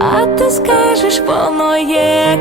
а ти скажеш, воно є,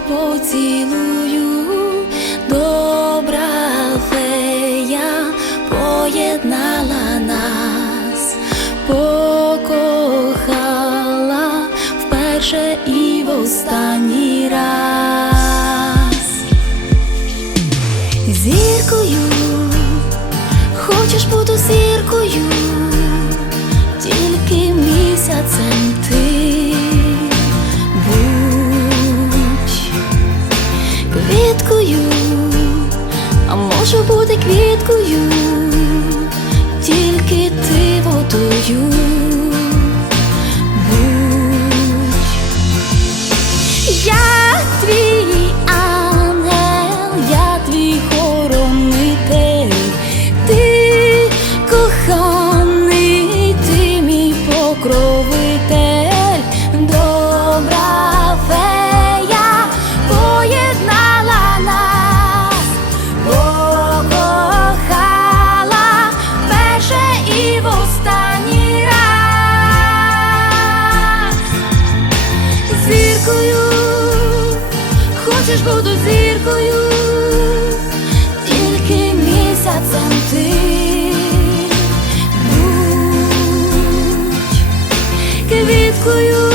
поцілую, добра фея поєднала нас, покохала вперше і в останній раз. Зіркою, хочеш бути зіркою, квіткою, а можу бути квіткою, тільки ти водою. Хочеш буду зіркою, тільки місяцем ти будь квіткою,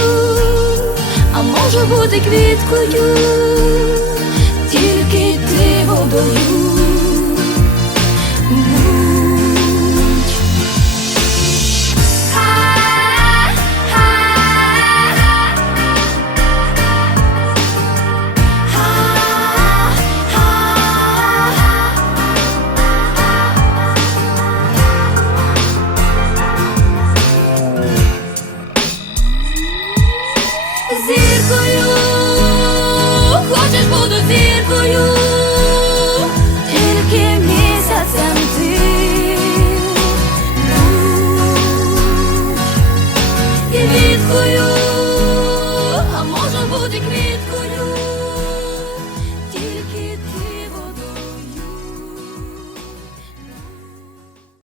а може бути квіткою, тільки ти водою. зіркою, хочеш буду зіркою, тільки місяцем ти. Був і віткою, а може бути квіткою.